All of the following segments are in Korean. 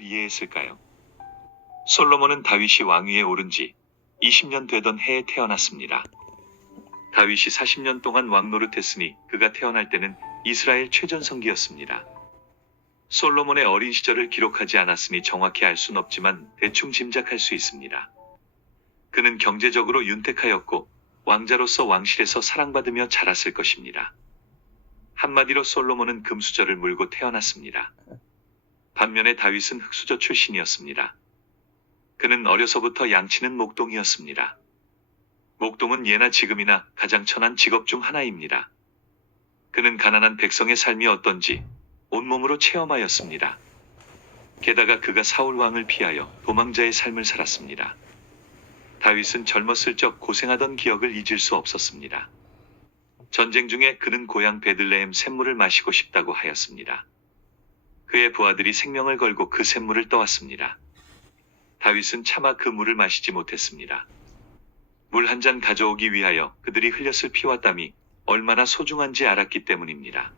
이해했을까요? 솔로몬은 다윗이 왕위에 오른 지 20년 되던 해에 태어났습니다. 다윗이 40년 동안 왕 노릇했으니 그가 태어날 때는 이스라엘 최전성기였습니다. 솔로몬의 어린 시절을 기록하지 않았으니 정확히 알 순 없지만 대충 짐작할 수 있습니다. 그는 경제적으로 윤택하였고 왕자로서 왕실에서 사랑받으며 자랐을 것입니다. 한마디로 솔로몬은 금수저를 물고 태어났습니다. 반면에 다윗은 흙수저 출신이었습니다. 그는 어려서부터 양치는 목동이었습니다. 목동은 예나 지금이나 가장 천한 직업 중 하나입니다. 그는 가난한 백성의 삶이 어떤지 온몸으로 체험하였습니다. 게다가 그가 사울 왕을 피하여 도망자의 삶을 살았습니다. 다윗은 젊었을 적 고생하던 기억을 잊을 수 없었습니다. 전쟁 중에 그는 고향 베들레헴 샘물을 마시고 싶다고 하였습니다. 그의 부하들이 생명을 걸고 그 샘물을 떠왔습니다. 다윗은 차마 그 물을 마시지 못했습니다. 물 한 잔 가져오기 위하여 그들이 흘렸을 피와 땀이 얼마나 소중한지 알았기 때문입니다.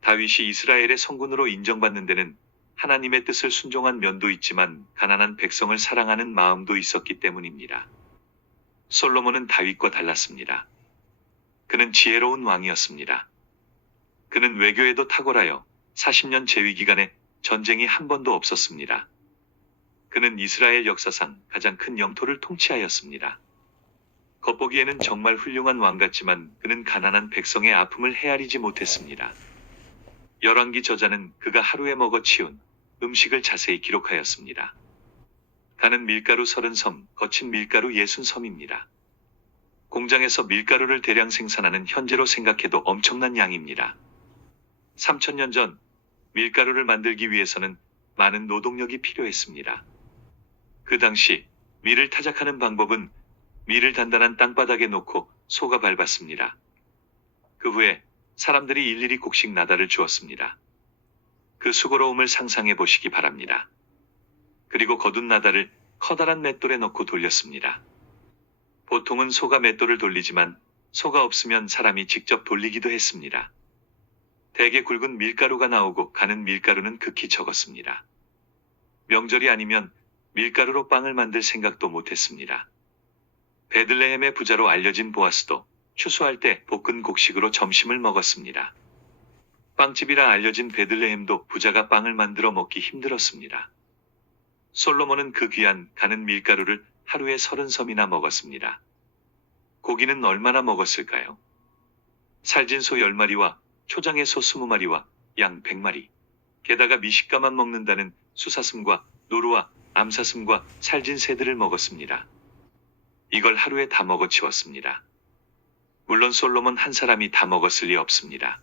다윗이 이스라엘의 성군으로 인정받는 데는 하나님의 뜻을 순종한 면도 있지만 가난한 백성을 사랑하는 마음도 있었기 때문입니다. 솔로몬은 다윗과 달랐습니다. 그는 지혜로운 왕이었습니다. 그는 외교에도 탁월하여 40년 재위 기간에 전쟁이 한 번도 없었습니다. 그는 이스라엘 역사상 가장 큰 영토를 통치하였습니다. 겉보기에는 정말 훌륭한 왕 같지만 그는 가난한 백성의 아픔을 헤아리지 못했습니다. 열왕기 저자는 그가 하루에 먹어 치운 음식을 자세히 기록하였습니다. 가는 밀가루 30섬, 거친 밀가루 60섬입니다. 공장에서 밀가루를 대량 생산하는 현재로 생각해도 엄청난 양입니다. 3000년 전 밀가루를 만들기 위해서는 많은 노동력이 필요했습니다. 그 당시 밀을 타작하는 방법은 밀을 단단한 땅바닥에 놓고 소가 밟았습니다. 그 후에 사람들이 일일이 곡식 나달을 주었습니다. 그 수고로움을 상상해 보시기 바랍니다. 그리고 거둔 나달을 커다란 맷돌에 넣고 돌렸습니다. 보통은 소가 맷돌을 돌리지만 소가 없으면 사람이 직접 돌리기도 했습니다. 대개 굵은 밀가루가 나오고 가는 밀가루는 극히 적었습니다. 명절이 아니면 밀가루로 빵을 만들 생각도 못했습니다. 베들레헴의 부자로 알려진 보아스도 추수할 때 볶은 곡식으로 점심을 먹었습니다. 빵집이라 알려진 베들레헴도 부자가 빵을 만들어 먹기 힘들었습니다. 솔로몬은 그 귀한 가는 밀가루를 하루에 30섬이나 먹었습니다. 고기는 얼마나 먹었을까요? 살진 소 10마리와 초장의 소 20마리와 양 100마리. 게다가 미식가만 먹는다는 수사슴과 노루와 암사슴과 살진 새들을 먹었습니다. 이걸 하루에 다 먹어치웠습니다. 물론 솔로몬 한 사람이 다 먹었을 리 없습니다.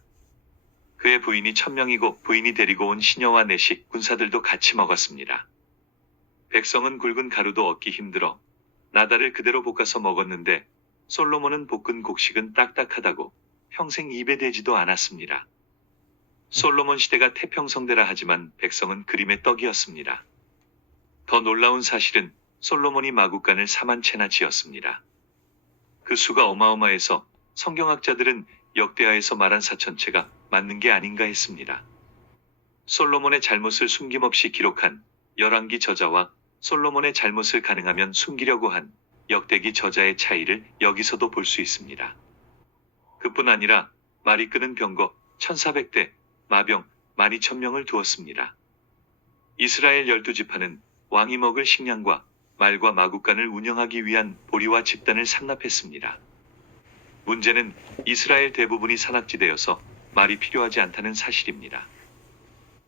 그의 부인이 1000명이고 부인이 데리고 온 시녀와 내식 군사들도 같이 먹었습니다. 백성은 굵은 가루도 얻기 힘들어 나달을 그대로 볶아서 먹었는데 솔로몬은 볶은 곡식은 딱딱하다고 평생 입에 대지도 않았습니다. 솔로몬 시대가 태평성대라 하지만 백성은 그림의 떡이었습니다. 더 놀라운 사실은 솔로몬이 마구간을 40,000채나 지었습니다. 그 수가 어마어마해서 성경학자들은 역대하에서 말한 4000채가 맞는 게 아닌가 했습니다. 솔로몬의 잘못을 숨김없이 기록한 열왕기 저자와 솔로몬의 잘못을 가능하면 숨기려고 한 역대기 저자의 차이를 여기서도 볼 수 있습니다. 그뿐 아니라 말이 끄는 병거 1400대, 마병 12,000명을 두었습니다. 이스라엘 12지파는 왕이 먹을 식량과 말과 마구간을 운영하기 위한 보리와 집단을 상납했습니다. 문제는 이스라엘 대부분이 산악지대여서 말이 필요하지 않다는 사실입니다.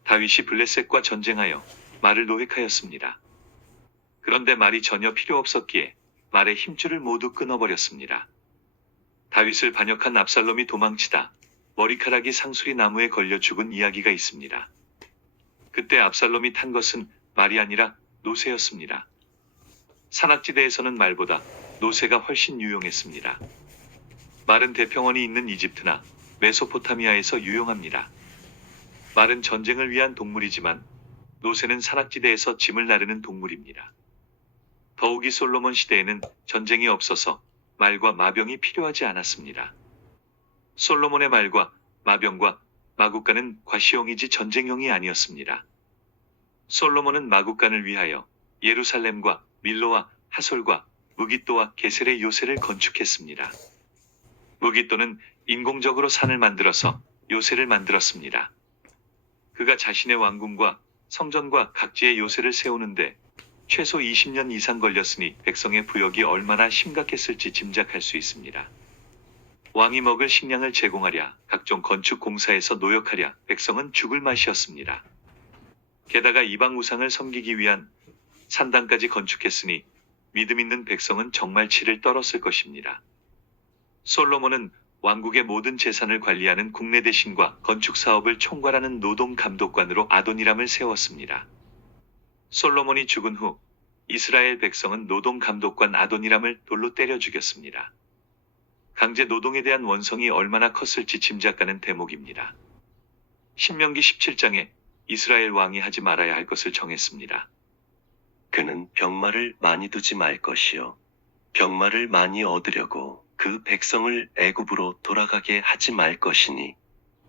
다윗이 블레셋과 전쟁하여 말을 노획하였습니다. 그런데 말이 전혀 필요 없었기에 말의 힘줄을 모두 끊어버렸습니다. 다윗을 반역한 압살롬이 도망치다 머리카락이 상수리 나무에 걸려 죽은 이야기가 있습니다. 그때 압살롬이 탄 것은 말이 아니라 노새였습니다. 산악지대에서는 말보다 노새가 훨씬 유용했습니다. 말은 대평원이 있는 이집트나 메소포타미아에서 유용합니다. 말은 전쟁을 위한 동물이지만 노새는 산악지대에서 짐을 나르는 동물입니다. 더욱이 솔로몬 시대에는 전쟁이 없어서 말과 마병이 필요하지 않았습니다. 솔로몬의 말과 마병과 마구간은 과시용이지 전쟁용이 아니었습니다. 솔로몬은 마국간을 위하여 예루살렘과 밀로와 하솔과 무깃도와 게셀의 요새를 건축했습니다. 무깃도는 인공적으로 산을 만들어서 요새를 만들었습니다. 그가 자신의 왕궁과 성전과 각지의 요새를 세우는데 최소 20년 이상 걸렸으니 백성의 부역이 얼마나 심각했을지 짐작할 수 있습니다. 왕이 먹을 식량을 제공하랴, 각종 건축 공사에서 노역하랴, 백성은 죽을 맛이었습니다. 게다가 이방 우상을 섬기기 위한 산당까지 건축했으니 믿음 있는 백성은 정말 치를 떨었을 것입니다. 솔로몬은 왕국의 모든 재산을 관리하는 국내 대신과 건축 사업을 총괄하는 노동 감독관으로 아도니람을 세웠습니다. 솔로몬이 죽은 후 이스라엘 백성은 노동 감독관 아도니람을 돌로 때려 죽였습니다. 강제 노동에 대한 원성이 얼마나 컸을지 짐작가는 대목입니다. 신명기 17장에 이스라엘 왕이 하지 말아야 할 것을 정했습니다. 그는 병마를 많이 두지 말 것이요. 병마를 많이 얻으려고 그 백성을 애굽으로 돌아가게 하지 말 것이니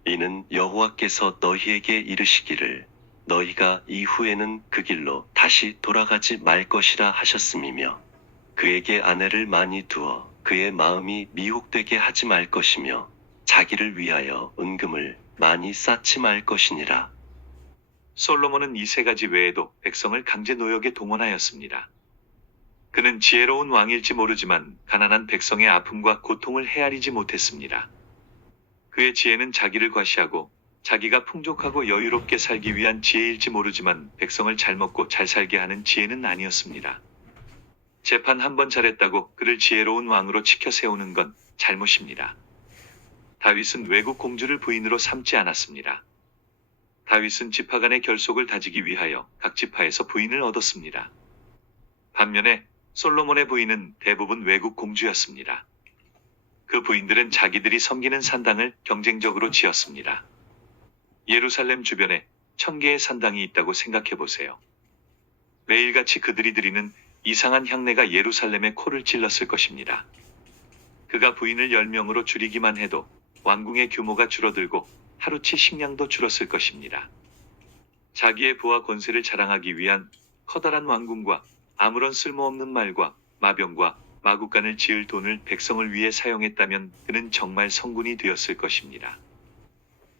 이는 여호와께서 너희에게 이르시기를 너희가 이후에는 그 길로 다시 돌아가지 말 것이라 하셨음이며 그에게 아내를 많이 두어 그의 마음이 미혹되게 하지 말 것이며 자기를 위하여 은금을 많이 쌓지 말 것이니라. 솔로몬은 이 세 가지 외에도 백성을 강제 노역에 동원하였습니다. 그는 지혜로운 왕일지 모르지만 가난한 백성의 아픔과 고통을 헤아리지 못했습니다. 그의 지혜는 자기를 과시하고 자기가 풍족하고 여유롭게 살기 위한 지혜일지 모르지만 백성을 잘 먹고 잘 살게 하는 지혜는 아니었습니다. 재판 한 번 잘했다고 그를 지혜로운 왕으로 치켜 세우는 건 잘못입니다. 다윗은 외국 공주를 부인으로 삼지 않았습니다. 다윗은 지파 간의 결속을 다지기 위하여 각 지파에서 부인을 얻었습니다. 반면에 솔로몬의 부인은 대부분 외국 공주였습니다. 그 부인들은 자기들이 섬기는 산당을 경쟁적으로 지었습니다. 예루살렘 주변에 1000개의 산당이 있다고 생각해 보세요. 매일같이 그들이 드리는 이상한 향내가 예루살렘의 코를 찔렀을 것입니다. 그가 부인을 10명으로 줄이기만 해도 왕궁의 규모가 줄어들고 하루치 식량도 줄었을 것입니다. 자기의 부와 권세를 자랑하기 위한 커다란 왕궁과 아무런 쓸모없는 말과 마병과 마국간을 지을 돈을 백성을 위해 사용했다면 그는 정말 성군이 되었을 것입니다.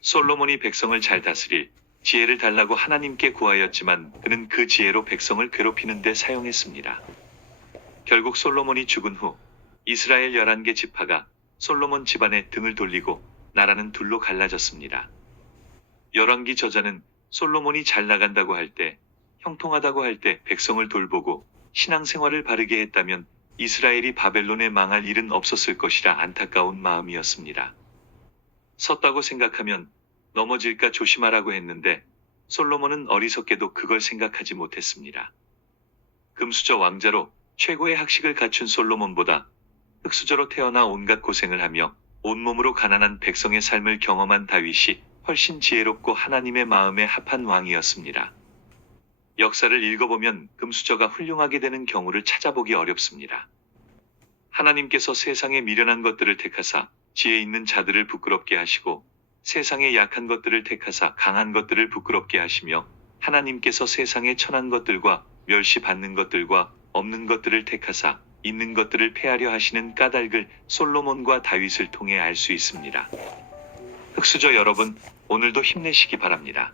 솔로몬이 백성을 잘 다스릴 지혜를 달라고 하나님께 구하였지만 그는 그 지혜로 백성을 괴롭히는 데 사용했습니다. 결국 솔로몬이 죽은 후 이스라엘 11개 지파가 솔로몬 집안에 등을 돌리고 나라는 둘로 갈라졌습니다. 열왕기 저자는 솔로몬이 잘 나간다고 할 때, 형통하다고 할 때 백성을 돌보고 신앙생활을 바르게 했다면 이스라엘이 바벨론에 망할 일은 없었을 것이라 안타까운 마음이었습니다. 섰다고 생각하면 넘어질까 조심하라고 했는데 솔로몬은 어리석게도 그걸 생각하지 못했습니다. 금수저 왕자로 최고의 학식을 갖춘 솔로몬보다 흙수저로 태어나 온갖 고생을 하며 온몸으로 가난한 백성의 삶을 경험한 다윗이 훨씬 지혜롭고 하나님의 마음에 합한 왕이었습니다. 역사를 읽어보면 금수저가 훌륭하게 되는 경우를 찾아보기 어렵습니다. 하나님께서 세상에 미련한 것들을 택하사 지혜 있는 자들을 부끄럽게 하시고 세상에 약한 것들을 택하사 강한 것들을 부끄럽게 하시며 하나님께서 세상에 천한 것들과 멸시받는 것들과 없는 것들을 택하사 있는 것들을 폐하려 하시는 까닭을 솔로몬과 다윗을 통해 알 수 있습니다. 흙수저 여러분, 오늘도 힘내시기 바랍니다.